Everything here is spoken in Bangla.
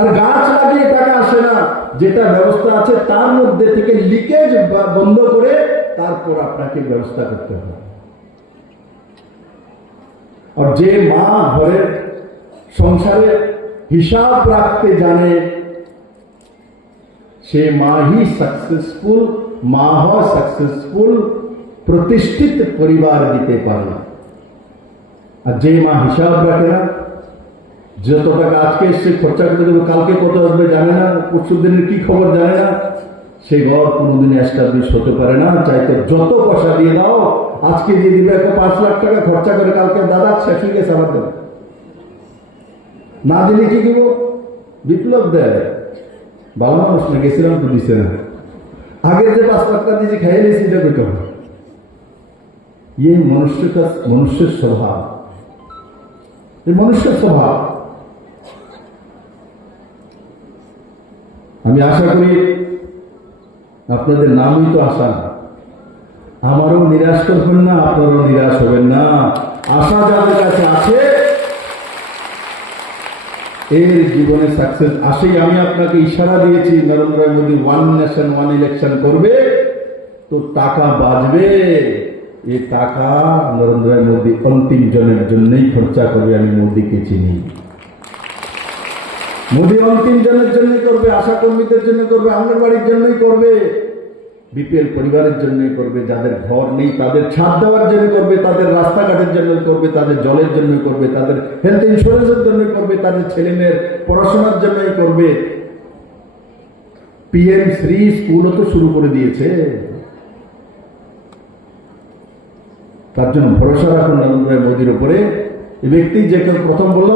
আর গাছ লাগিয়ে টাকা আসে না, যেটা ব্যবস্থা আছে তার মধ্যে থেকে লিকেজ বন্ধ করে তারপর আপনাকে ব্যবস্থা করতে হবে। আর যে মা ঘরের সংসারে হিসাব রাখতে জানে, সে মা হি সাকসেসফুল মা হয় সাকসেসফুল প্রতিষ্ঠিত পরিবার দিতে পারে। আর যে মা হিসাব রাখে না যত টাকা আজকে এসছে খরচা করে দেবে কালকে কত আসবে জানে না পরশু দিনের কি খবর জানে না সেই ঘর কোনোদিন এস্টাবলিশ হতে পারে না চাইতে যত পয়সা দিয়ে দাও আজকে দিয়ে দিবে একটা পাঁচ লাখ টাকা খরচা করে কালকে দাদা শেষ হয়ে গেছে আমার দেবে না দিলে কি দিব বিপ্লব দেয় ভালো মানুষ না গেছিলাম তো দিছে না আগের যে পাঁচ লাখ টাকা দিয়েছি খাইয়ে নিয়েছি এটা কইতে হবে ये मनुष्य का मनुष्य स्वभाव ये मनुष्य स्वभाव আমি আশা করি আপনাদের নামই তো আশা আমারও নিরাশ করবেন না, আপনারও নিরাশ হবেন না। আশা যাদের কাছে আছে, এর জীবনে সাকসেস আসেই। আমি আপনাকে ইশারা দিয়েছি, Narendra Modi one nation one election করবে, তো টাকা বাজবে এই টাকা নরেন্দ্র মোদী অন্তিম জনের জন্যই খরচা করবে, আমি মোদীকে চিনি। মোদী অন্তিম জনের জন্য করবে, আশা কর্মীদের জন্য করবে জন্যই করবে। বিপিএল পরিবারের জন্যই করবে, যাদের ঘর নেই তাদের ছাদ দেওয়ার জন্য করবে, তাদের রাস্তাঘাটের জন্য করবে, তাদের জলের জন্য করবে, তাদের হেলথ ইন্স্যুরেন্সের জন্য করবে, তাদের পড়াশোনার জন্যই করবে। পিএম শ্রী স্কুলও তো শুরু করে দিয়েছে। তার জন্য ভরসা রাখুন নরেন্দ্র মোদীর উপরে। ব্যক্তি যে প্রথম বললাম